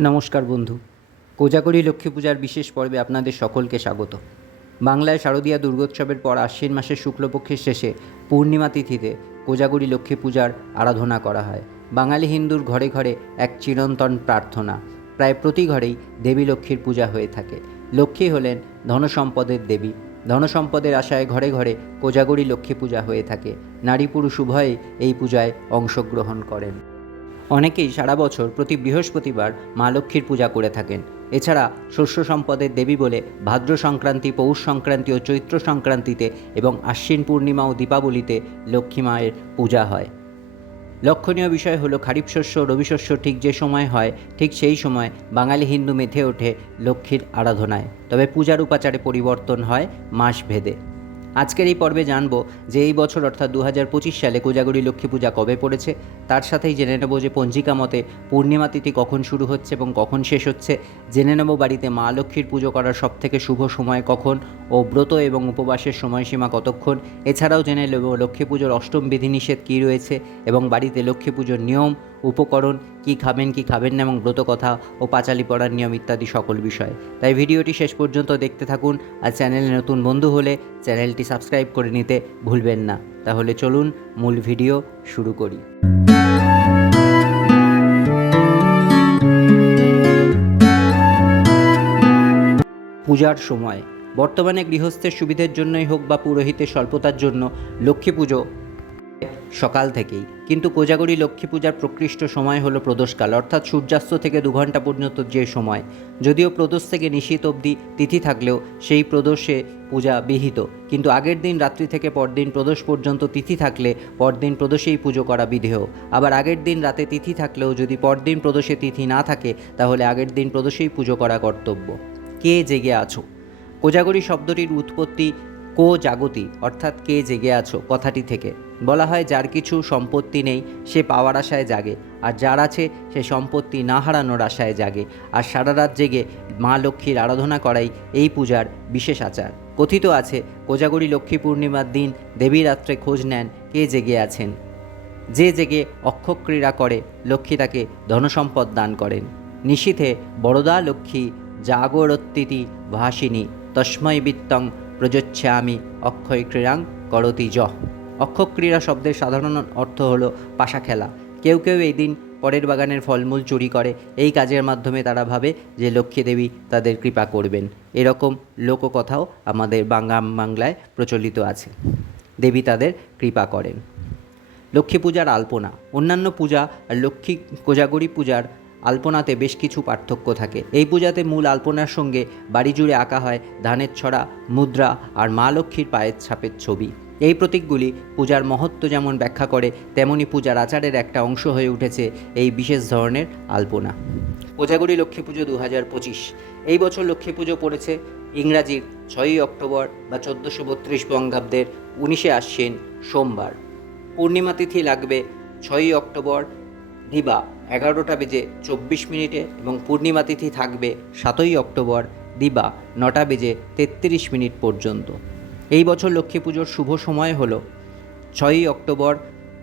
নমস্কার বন্ধু। কোজাগরী লক্ষ্মী পূজার বিশেষ পর্বে আপনাদের সকলকে স্বাগত। বাংলায় শারদীয়া দুর্গোৎসবের পর আশ্বিন মাসের শুক্লপক্ষের শেষে পূর্ণিমা তিথিতে কোজাগরী লক্ষ্মী পূজার আরাধনা করা হয়। বাঙালি হিন্দুর ঘরে ঘরে এক চিরন্তন প্রার্থনা। প্রায় প্রতি ঘরেই দেবী লক্ষ্মীর পূজা হয়ে থাকে। লক্ষ্মী হলেন ধনসম্পদের দেবী। ধনসম্পদের আশায় ঘরে ঘরে কোজাগরী লক্ষ্মী পূজা হয়ে থাকে। নারী পুরুষ উভয়েই এই পূজায় অংশগ্রহণ করেন। অনেকেই সারা বছর প্রতি বৃহস্পতিবার মা লক্ষ্মীর পূজা করে থাকেন। এছাড়া শস্য সম্পদের দেবী বলে ভাদ্র সংক্রান্তি, পৌষ সংক্রান্তি ও চৈত্র সংক্রান্তিতে এবং আশ্বিন পূর্ণিমা ও দীপাবলিতে লক্ষ্মী মায়ের পূজা হয়। লক্ষণীয় বিষয় হলো খারিফ শস্য, রবি শস্য ঠিক যে সময় হয়, ঠিক সেই সময় বাঙালি হিন্দু মেতে ওঠে লক্ষ্মীর আরাধনায়। তবে পূজার উপাচারে পরিবর্তন হয় মাস ভেদে আজকের এই পর্বে জানব যে এই বছর, অর্থাৎ দু হাজার পঁচিশ সালে কোজাগরী লক্ষ্মী পূজা কবে পড়েছে, তার সাথেই জেনে নেব যে পঞ্জিকা মতে পূর্ণিমা তিথি কখন শুরু হচ্ছে এবং কখন শেষ হচ্ছে। জেনে নেব বাড়িতে মা লক্ষ্মীর পুজো করার সবথেকে শুভ সময় কখন ও ব্রত এবং উপবাসের সময়সীমা কতক্ষণ। এছাড়াও জেনে নেব লক্ষ্মী পুজোর অষ্টম বিধিনিষেধ কী রয়েছে এবং বাড়িতে লক্ষ্মী পুজোর নিয়ম, উপকরণ, কি খাবেন কি খাবেন না এবং ব্রত কথা ও পাঁচালি পড়ার নিয়ম ইত্যাদি সকল বিষয়। তাই ভিডিওটি শেষ পর্যন্ত দেখতে থাকুন আর চ্যানেলে নতুন বন্ধু হলে চ্যানেলটি সাবস্ক্রাইব করে নিতে ভুলবেন না। তাহলে চলুন মূল ভিডিও শুরু করি। পূজার সময়। বর্তমানে গৃহস্থের সুবিধের জন্যই হোক বা পুরোহিতের স্বল্পতার জন্য লক্ষ্মী পুজো সকাল থেকেই। কিন্তু কোজাগরী লক্ষ্মী পূজার প্রকৃষ্ট সময় হলো প্রদোষকাল, অর্থাৎ সূর্যাস্ত থেকে দু ঘণ্টা পর্যন্ত যে সময়। যদিও প্রদোষ থেকে নিশীত অবধি তিথি থাকলেও সেই প্রদোষে পূজা বিহিত। কিন্তু আগের দিন রাত্রি থেকে পরদিন প্রদোষ পর্যন্ত তিথি থাকলে পরদিন প্রদোষেই পুজো করা বিধেয়। আবার আগের দিন রাতে তিথি থাকলেও যদি পরদিন প্রদোষে তিথি না থাকে, তাহলে আগের দিন প্রদোষেই পুজো করা কর্তব্য। কে জেগে আছো? কোজাগরী শব্দটির উৎপত্তি কো জাগতি, অর্থাৎ কে জেগে আছো, কথাটি থেকে। বলা হয়, যার কিছু সম্পত্তি নেই, সে পাওয়ার আশায় জাগে, আর যার আছে, সে সম্পত্তি না হারানোর আশায় জাগে, আর সারা রাত জেগে মা লক্ষ্মীর আরাধনা করাই এই পূজার বিশেষ আচার। কথিত আছে, কোজাগরী লক্ষ্মী পূর্ণিমার দিন দেবী রাত্রে খোঁজ নেন কে জেগে আছেন। যে জেগে অক্ষক্রীড়া করে, লক্ষ্মী তাকে ধনসম্পদ দান করেন। নিশীথে বরদা লক্ষ্মী জাগরত্তিতি ভাসিনী, তস্মৈ বিত্তং প্রযোচ্ছামি, অক্ষয় ক্রীড়াং, করতি জ অক্ষয় ক্রীড়া শব্দের সাধারণ অর্থ হল পাশা খেলা। কেউ কেউ এই দিন পরের বাগানের ফলমূল চুরি করে। এই কাজের মাধ্যমে তারা ভাবে যে লক্ষ্মী দেবী তাদের কৃপা করবেন। এরকম লোককথাও আমাদের বাংলা বাংলায় প্রচলিত আছে। দেবী তাদের কৃপা করেন। লক্ষ্মী পূজার আলপনা। অন্যান্য পূজা আর লক্ষ্মী কোজাগরী পূজার আলপনাতে বেশ কিছু পার্থক্য থাকে। এই পূজাতে মূল আলপনার সঙ্গে বাড়ি জুড়ে আঁকা হয় ধানের ছড়া, মুদ্রা আর মা লক্ষ্মীর পায়ের ছাপের ছবি। এই প্রতীকগুলি পূজার মহত্ব যেমন ব্যাখ্যা করে, তেমনি পূজার আচারের একটা অংশ হয়ে উঠেছে এই বিশেষ ধরনের আলপনা। কোজাগরী লক্ষ্মী পুজো দু হাজার পঁচিশ। এই বছর লক্ষ্মী পুজো পড়েছে ইংরাজির ছয়ই অক্টোবর বা চোদ্দোশো বত্রিশ বঙ্গাব্দের উনিশে আশ্বিন সোমবার। পূর্ণিমা তিথি লাগবে ছয়ই অক্টোবর, দিবা। এগারোটা বেজে চব্বিশ মিনিটে এবং পূর্ণিমা তিথি থাকবে সাতই অক্টোবর দিবা নটা বেজে তেত্রিশ মিনিট পর্যন্ত। এই বছর লক্ষ্মী পুজোর শুভ সময় হল ছয়ই অক্টোবর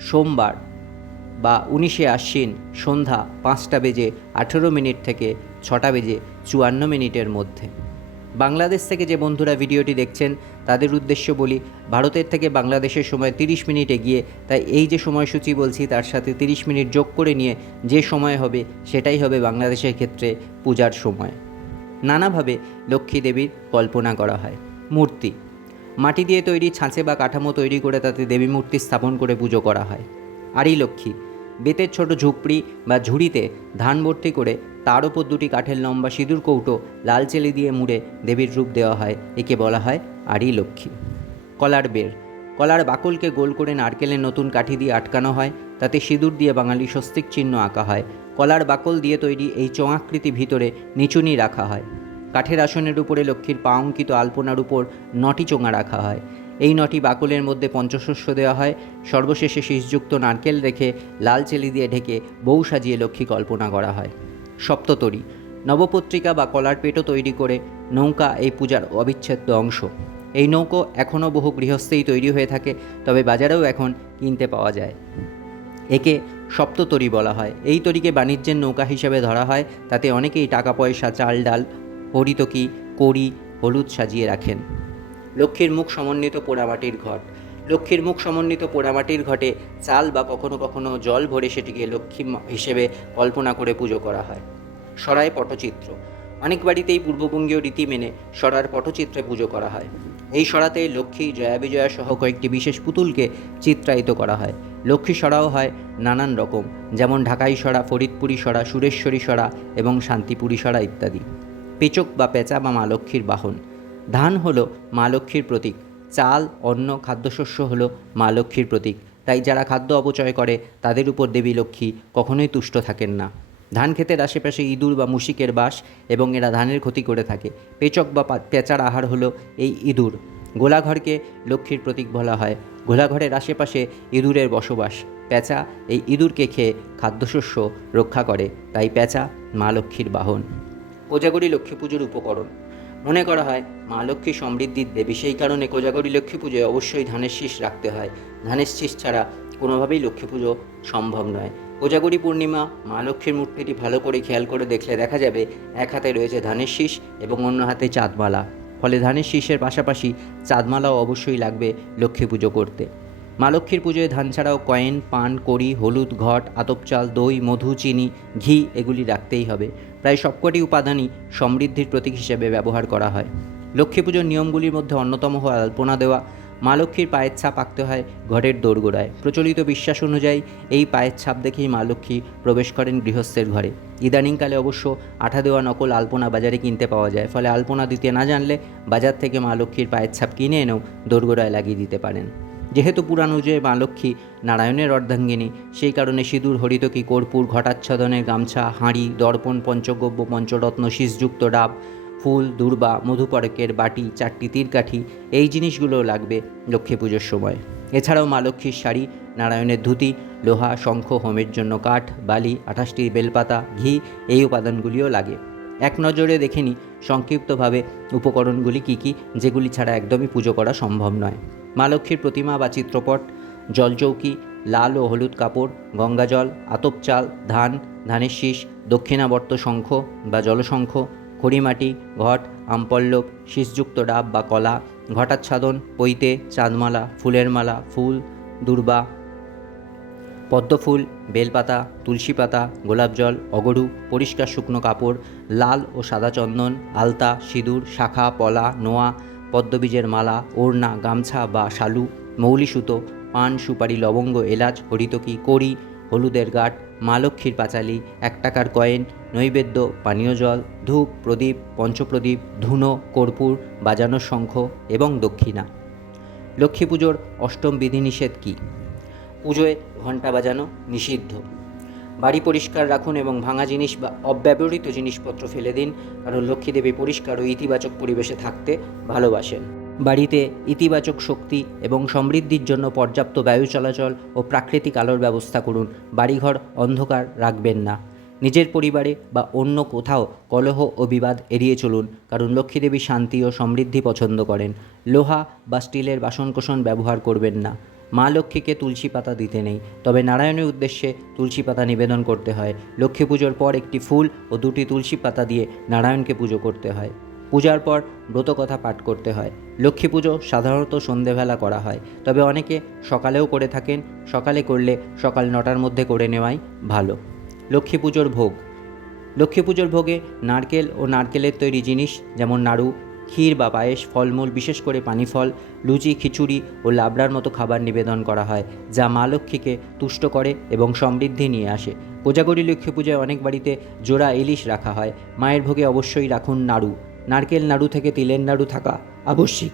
সোমবার বা উনিশে আশ্বিন সন্ধ্যা পাঁচটা বেজে আঠেরো মিনিট থেকে ছটা বেজে চুয়ান্ন মিনিটের মধ্যে। বাংলাদেশ থেকে যে বন্ধুরা ভিডিওটি দেখছেন তাদের উদ্দেশ্য বলি, ভারতের থেকে বাংলাদেশের সময় তিরিশ মিনিট এগিয়ে, তাই এই যে সময়সূচি বলছি, তার সাথে তিরিশ মিনিট যোগ করে নিয়ে যে সময় হবে, সেটাই হবে বাংলাদেশের ক্ষেত্রে পূজার সময়। নানাভাবে লক্ষ্মী দেবীর কল্পনা করা হয়। মূর্তি। মাটি দিয়ে তৈরি ছাঁচে বা কাঠামো তৈরি করে তাতে দেবী মূর্তি স্থাপন করে পুজো করা হয়। আরই লক্ষ্মী বেতের ছোট ঝুপড়ি বা ঝুড়িতে ধান ভর্তি করে, তার ওপর দুটি কাঠের লম্বা সিঁদুর কৌটো লাল চেলি দিয়ে মুড়ে দেবীর রূপ দেওয়া হয়, একে বলা হয় আরি লক্ষ্মী। কলার বের। কলার বাকলকে গোল করে নারকেলের নতুন কাঠি দিয়ে আটকানো হয়, তাতে সিঁদুর দিয়ে বাঙালি স্বস্তিক চিহ্ন আঁকা হয়। কলার বাকল দিয়ে তৈরি এই চোঙাকৃতি ভিতরে নিচুনি রাখা হয়। কাঠের আসনের উপরে লক্ষ্মীর পা অঙ্কিত আলপনার উপর নটি চোঙা রাখা হয়। এই নটি বাকলের মধ্যে পঞ্চশস্য দেওয়া হয়। সর্বশেষে শীষযুক্ত নারকেল রেখে লাল চেলি দিয়ে ঢেকে বউ সাজিয়ে লক্ষ্মী কল্পনা করা হয়। সপ্ততরী। নবপত্রিকা বা কলার পেটও তৈরি করে নৌকা এই পূজার অবিচ্ছেদ্য অংশ। এই নৌকো এখনও বহু গৃহস্থেই তৈরি হয়ে থাকে, তবে বাজারেও এখন কিনতে পাওয়া যায়। একে সপ্ততরী বলা হয়। এই তরীকে বাণিজ্যের নৌকা হিসেবে ধরা হয়, তাতে অনেকেই টাকা পয়সা চাল ডাল হরিতকি, কড়ি, হলুদ সাজিয়ে রাখেন। লক্ষ্মীর মুখ সমন্বিত পোড়ামাটির ঘট। লক্ষ্মীর মুখ সমন্বিত পোড়ামাটির ঘটে চাল বা কখনো কখনো জল ভরে সেটিকে লক্ষ্মী হিসেবে কল্পনা করে পুজো করা হয়। সরাই পটচিত্র। অনেক বাড়িতেই পূর্ববঙ্গীয় রীতি মেনে সরার পটচিত্রে পুজো করা হয়। এই সরাতে লক্ষ্মী জয়া বিজয়া সহ কয়েকটি বিশেষ পুতুলকে চিত্রায়িত করা হয়। লক্ষ্মী সরাও হয় নানান রকম, যেমন ঢাকাই সরা, ফরিদপুরি সরা, সুরেশ্বরী সরা এবং শান্তিপুরি সরা ইত্যাদি। পেচক বা পেঁচা বা মা লক্ষ্মীর বাহন। ধান হলো মা লক্ষ্মীর প্রতীক, চাল, অন্ন, খাদ্যশস্য হলো মা লক্ষ্মীর প্রতীক। তাই যারা খাদ্য অপচয় করে, তাদের উপর দেবী লক্ষ্মী কখনোই তুষ্ট থাকেন না। ধান ক্ষেতের আশেপাশে ইঁদুর বা মুশিকের বাস এবং এরা ধানের ক্ষতি করে থাকে। পেচক বা পেঁচার আহার হলো এই ইঁদুর। গোলাঘরকে লক্ষ্মীর প্রতীক বলা হয়। গোলাঘরের আশেপাশে ইঁদুরের বসবাস। পেঁচা এই ইঁদুরকে খেয়ে খাদ্যশস্য রক্ষা করে। তাই পেঁচা মা লক্ষ্মীর বাহন। কোজাগরী লক্ষ্মী পুজোর উপকরণ। মনে করা হয়, মা লক্ষ্মী সমৃদ্ধির দেবী। সেই কারণে কোজাগরী লক্ষ্মী পুজোয় অবশ্যই ধানের শীষ রাখতে হয়। ধানের শীষ ছাড়া কোনোভাবেই লক্ষ্মী পুজো সম্ভব নয়। কোজাগরী পূর্ণিমা, মা লক্ষ্মীর মূর্তিটি ভালো করে খেয়াল করে দেখলে দেখা যাবে এক হাতে রয়েছে ধানের শীষ এবং অন্য হাতে চাঁদমালা। ফলে ধানের শীষের পাশাপাশি চাঁদমালাও অবশ্যই লাগবে লক্ষ্মী পুজো করতে। মা লক্ষ্মীর পুজোয় ধান ছাড়াও কয়েন, পান, কড়ি, হলুদ, ঘট, আতপ চাল, দই, মধু, চিনি, ঘি এগুলি রাখতেই হবে। প্রায় সবকটি উপাদানই সমৃদ্ধির প্রতীক হিসেবে ব্যবহার করা হয়। লক্ষ্মী পুজোর নিয়মগুলির মধ্যে অন্যতম হল আলপনা দেওয়া মা লক্ষ্মীর পায়ের ছাপ আঁকতে হয় ঘরের দোরগোড়ায়। প্রচলিত বিশ্বাস অনুযায়ী এই পায়ের ছাপ দেখেই মা লক্ষ্মী প্রবেশ করেন গৃহস্থের ঘরে। ইদানিংকালে অবশ্য আঠা দেওয়া নকল আলপনা বাজারে কিনতে পাওয়া যায়, ফলে আলপনা দিতে না জানলে বাজার থেকে মা লক্ষ্মীর পায়ের ছাপ কিনে এনেও দোরগোড়ায় লাগিয়ে দিতে পারেন। যেহেতু পুরাণ অনুযায়ী মা লক্ষ্মী নারায়ণের অর্ধাঙ্গিনী, সেই কারণে সিঁদুর, হরিতকি, কর্পূর ঘটাচ্ছাদনের গামছা, হাঁড়ি, দর্পণ, পঞ্চগব্য, পঞ্চরত্ন, শীষযুক্ত ডাব ফুল, দুর্বা মধুপরকের বাটি, চারটি তীরকাঠি, এই জিনিসগুলো লাগবে লক্ষ্মী পুজোর সময়। এছাড়াও মা লক্ষ্মীর শাড়ি, নারায়ণের ধুতি, লোহা, শঙ্খ, হোমের জন্য কাঠ, বালি আঠাশটি বেলপাতা, ঘি, এই উপাদানগুলিও লাগে। এক নজরে দেখে নিই সংক্ষিপ্তভাবে উপকরণগুলি কী কী, যেগুলি ছাড়া একদমই পুজো করা সম্ভব নয়। মা লক্ষ্মীর প্রতিমা বা চিত্রপট, জলচৌকি, লাল ও হলুদ কাপড়, গঙ্গাজল, আতপ চাল, ধান, ধানের শীষ, দক্ষিণাবর্ত শঙ্খ বা জলশঙ্খ খড়িমাটি, ঘট, আমপল্লব, শীষযুক্ত ডাব বা কলা, ঘটাচ্ছাদন, পৈতে, চাঁদমালা, ফুলের মালা, ফুল, দুর্বা, পদ্মফুল, বেলপাতা তুলসী পাতা গোলাপ জল অগরু, পরিষ্কার শুকনো কাপড়, লাল ও সাদা চন্দন, আলতা, সিঁদুর, শাখা, পলা, নোয়া, পদ্মবীজের মালা, ওড়না, গামছা বা শালু মৌলি সুতো পান, সুপারি, লবঙ্গ, এলাচ, হরিতকি, কড়ি, হলুদের গাঁট মা লক্ষ্মীর পাঁচালি, এক টাকার কয়েন, নৈবেদ্য, পানীয় জল, ধূপ, প্রদীপ, পঞ্চপ্রদীপ, ধুনো, কর্পূর বাজানোর শঙ্খ এবং দক্ষিণা। লক্ষ্মী পুজোর অষ্টম বিধিনিষেধ কী? পুজোয় ঘণ্টা বাজানো নিষিদ্ধ। বাড়ি পরিষ্কার রাখুন এবং ভাঙা জিনিস বা অব্যবহৃত জিনিসপত্র ফেলে দিন, কারণ লক্ষ্মীদেবী পরিষ্কার ও ইতিবাচক পরিবেশে থাকতে ভালোবাসেন। বাড়িতে ইতিবাচক শক্তি এবং সমৃদ্ধির জন্য পর্যাপ্ত বায়ু চলাচল ও প্রাকৃতিক আলোর ব্যবস্থা করুন। বাড়িঘর অন্ধকার রাখবেন না। নিজের পরিবারে বা অন্য কোথাও কলহ ও বিবাদ এড়িয়ে চলুন, কারণ লক্ষ্মীদেবী শান্তি ও সমৃদ্ধি পছন্দ করেন। লোহা বা স্টিলের বাসনকোসন ব্যবহার করবেন না। মা লক্ষ্মীকে তুলসী পাতা দিতে নেই, তবে নারায়ণের উদ্দেশ্যে তুলসী পাতা নিবেদন করতে হয়। লক্ষ্মী পুজোর পর একটি ফুল ও দুটি তুলসী পাতা দিয়ে নারায়ণকে পুজো করতে হয়। পূজার পর ব্রতকথা পাঠ করতে হয়। লক্ষ্মী পুজো সাধারণত সন্ধেবেলা করা হয়, তবে অনেকে সকালেও করে থাকেন, সকালে করলে সকাল নটার মধ্যে করে নেওয়াই ভালো। লক্ষ্মী পুজোর ভোগ। লক্ষ্মী পুজোর ভোগে নারকেল ও নারকেলের তৈরি জিনিস যেমন নাড়ু, ক্ষীর বা পায়েস, ফলমূল, বিশেষ করে পানিফল, লুচি, খিচুড়ি ও লাবড়ার মতো খাবার নিবেদন করা হয়, যা মা লক্ষ্মীকে তুষ্ট করে এবং সমৃদ্ধি নিয়ে আসে। কোজাগরী লক্ষ্মী পূজায় অনেক বাড়িতে জোড়া ইলিশ রাখা হয়, মায়ের ভোগে অবশ্যই রাখুন নাড়ু। নারকেল নাড়ু থেকে তিলের নাড়ু থাকা আবশ্যিক।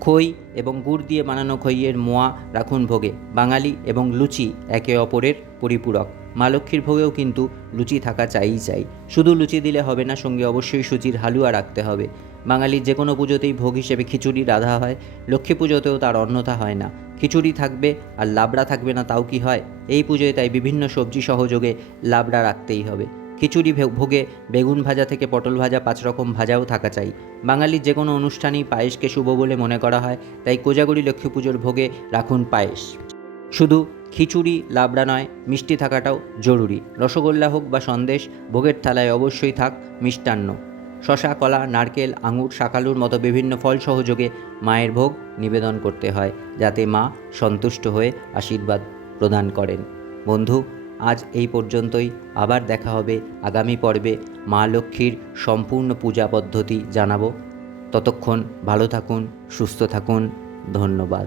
খই এবং গুড় দিয়ে বানানো খইয়ের মোয়া রাখুন ভোগে। বাঙালি এবং লুচি একে অপরের পরিপূরক। মা লক্ষ্মীর ভোগেও কিন্তু লুচি থাকা চাইই চাই। শুধু লুচি দিলে হবে না, সঙ্গে অবশ্যই সুচির হালুয়া রাখতে হবে। বাঙালির যে কোনো পুজোতেই ভোগ হিসেবে খিচুড়ি রাধা হয়। লক্ষ্মী পুজোতেও তার অন্যথা হয় না। খিচুড়ি থাকবে আর লাবড়া থাকবে না, তাও কি হয়? এই পুজোয় তাই বিভিন্ন সবজি সহযোগে লাবড়া রাখতেই হবে। খিচুড়ি ভোগে, বেগুন ভাজা থেকে পটল ভাজা, পাঁচ রকম ভাজাও থাকা চাই। বাঙালির যে কোনো অনুষ্ঠানেই পায়েসকে শুভ বলে মনে করা হয়, তাই কোজাগরি লক্ষ্মী পুজোর ভোগে রাখুন পায়েস। শুধু খিচুড়ি, লাবড়া নয়, মিষ্টি থাকাটাও জরুরি। রসগোল্লা হোক বা সন্দেশ, ভোগের থালায় অবশ্যই থাক মিষ্টান্ন। শশা, কলা, নারকেল, আঙুর, শাকালুর মতো বিভিন্ন ফল সহযোগে মায়ের ভোগ নিবেদন করতে হয়, যাতে মা সন্তুষ্ট হয়ে আশীর্বাদ প্রদান করেন। বন্ধু আজ এই পর্যন্তই। আবার দেখা হবে আগামী পর্বে মা লক্ষ্মীর সম্পূর্ণ পূজা পদ্ধতি জানাব। ততক্ষণ ভালো থাকুন, সুস্থ থাকুন। ধন্যবাদ।